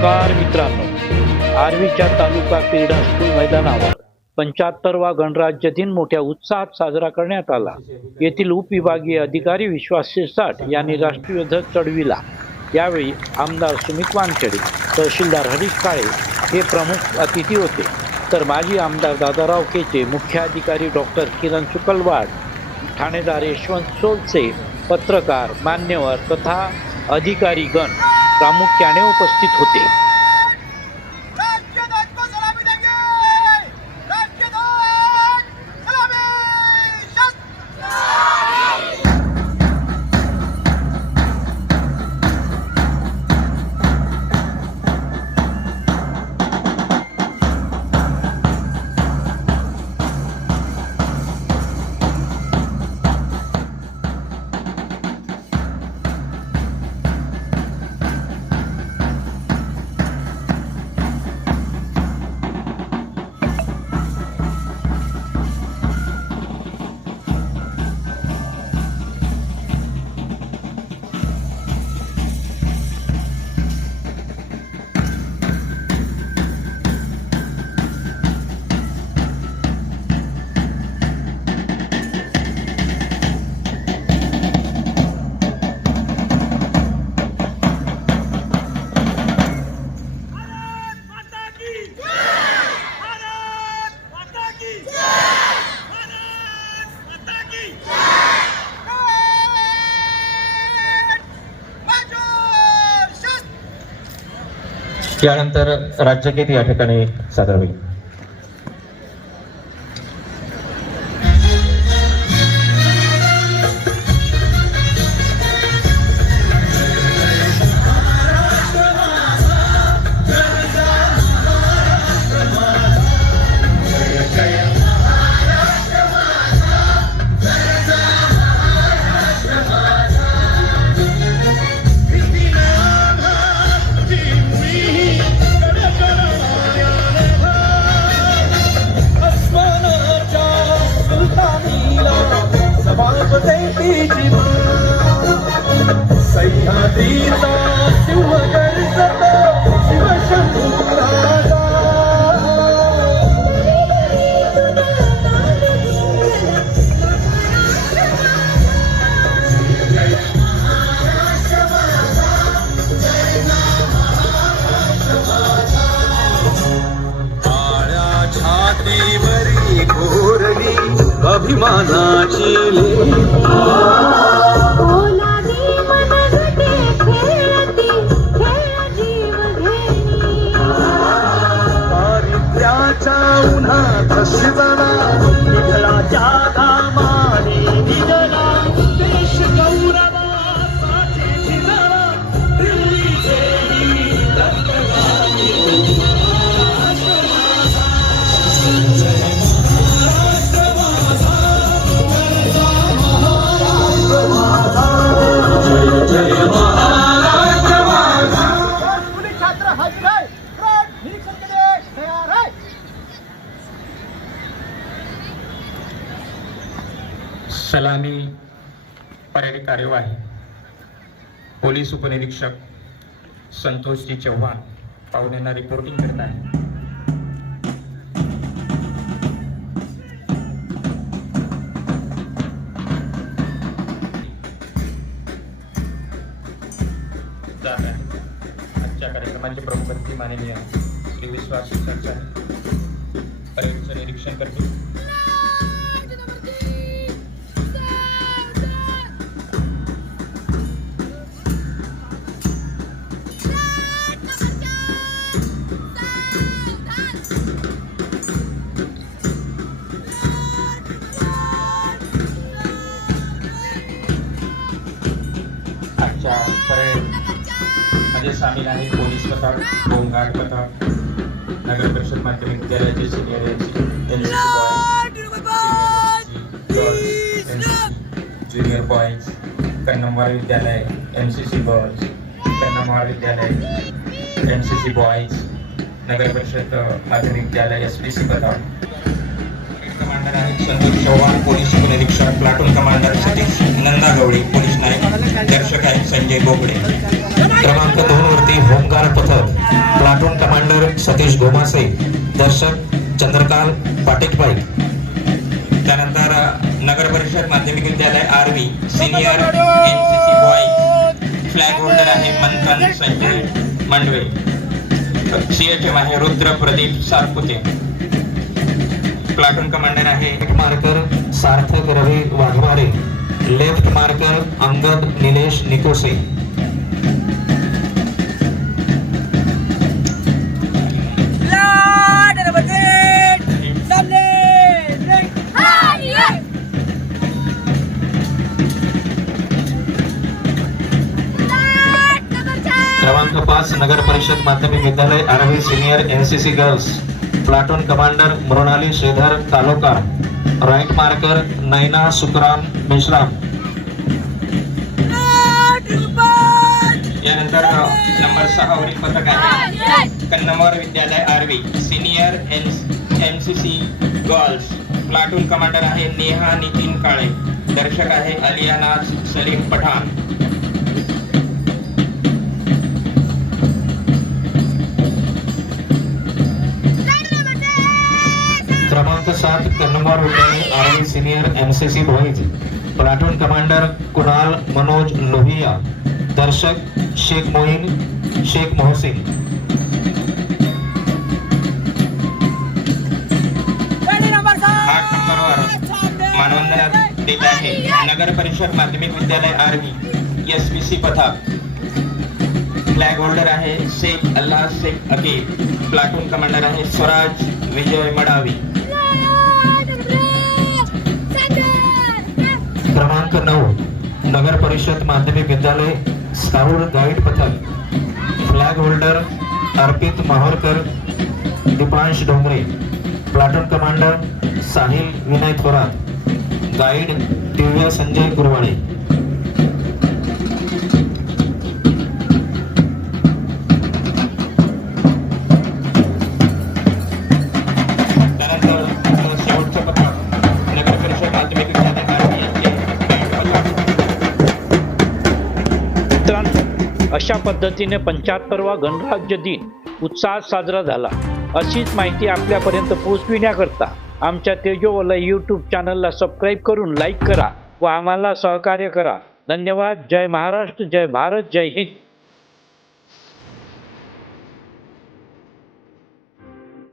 नमस्कार मित्रांनो. आर्वीच्या तालुका क्रीडा स्कूल मैदानावर पंच्याहत्तरवा गणराज्य दिन मोठ्या उत्साहात साजरा करण्यात आला. येथील उपविभागीय अधिकारी विश्वास शिरसाट यांनी राष्ट्रीय ध्वज चढविला. यावेळी आमदार सुमित वानखेडे तहसीलदार हरीश काळे हे प्रमुख अतिथी होते. तर माजी आमदार दादाराव केचे मुख्य अधिकारी डॉक्टर किरण सुकलवाड ठाणेदार यशवंत सोलसे पत्रकार मान्यवर तथा अधिकारीगण प्रामुख्याने उपस्थित होते. यानंतर राज्यगीत या ठिकाणी सादर होईल. अभिमानाची लेख ओलावी मनगटे खेळती सलामी पर्यटक कार्यवाही. पोलीस उपनिरीक्षक संतोषजी चव्हाण पाहुण्यांना रिपोर्टिंग करत आहे जात आहे. आजच्या कार्यक्रमाचे प्रमुख अतिथी माननीय श्री विश्वास शिक्षक साहेब. निरीक्षण करतील. मध्ये सामील आहे पोलीस पथक होमगार्ड पथक नगर परिषद माध्यमिक विद्यालयाचे सिनियर ज्युनियर बॉयज कन्नमवार विद्यालय M C C girls Kannamwar विद्यालय एम सी सी बॉयज नगर परिषद माध्यमिक विद्यालय एस पी सी पथक. कमांडर आहेत. संतोष चव्हाण पोलीस उपनिरीक्षक platoon commander Satish Nanda Gawali police नायक दर्शक आहेत संजय बोबडे क्रमांक दोन वरती होमगार पथक. प्लाटून कमांडर सतीश गोमासे दर्शक चंद्रकांत पाटेकबाई. त्यानंतर नगर परिषद माध्यमिक विद्यालय Arvi senior NCC boy flag holder आहे मंथन संजय मांडवे. सीएचएम आहे रुद्र प्रदीप सातपुते. प्लाटून कमांडर आहे. Marker Sarthak Ravi Waghmare. Left marker Angad Nilesh Nikose. क्रमांक पाच नगर परिषद माध्यमिक विद्यालय Arvi senior NCC girls. Platoon commander Mrunali Shridhar Talokar right marker Naina Sukram Meshram यानंतर नंबर सहा वरील पथक आहे. कन्नमोर विद्यालय Arvi senior N M C C girls. Platoon commander आहे नेहा नितीन काळे. दर्शक आहे अलिया नाज सलीम पठाण. क्रमांक सात कन्नमोर विद्यालय Arvi senior MCC boys platoon commander Kunal Manoj Lohiya. दर्शक शेख मोईन शेख मोहसिन. आठ नंबरवर मानवंदना देत आहे. नगर परिषद माध्यमिक विद्यालय आरवी एस पी सी पथक. फ्लॅग होल्डर आहे शेख अल्लाह शेख अकीब प्लाटून कमांडर आहे स्वराज विजय मडावी. क्रमांक नऊ नगर परिषद माध्यमिक विद्यालय साऊर गाईड पथक. Flag holder Arpit Mahorkar Deepansh Dongre platoon commander Sahil Vinay Thorat. Guide Divya Sanjay Gurwale अशा पद्धतीने पंच्याहत्तरवा गणराज्य दिन उत्साहात साजरा झाला. अशीच माहिती आपल्यापर्यंत पोहोचविण्याकरता आमच्या तेजोवला यूट्यूब चॅनलला सबस्क्राईब करून लाईक करा व आम्हाला सहकार्य करा. धन्यवाद. जय महाराष्ट्र. जय भारत. जय हिंद.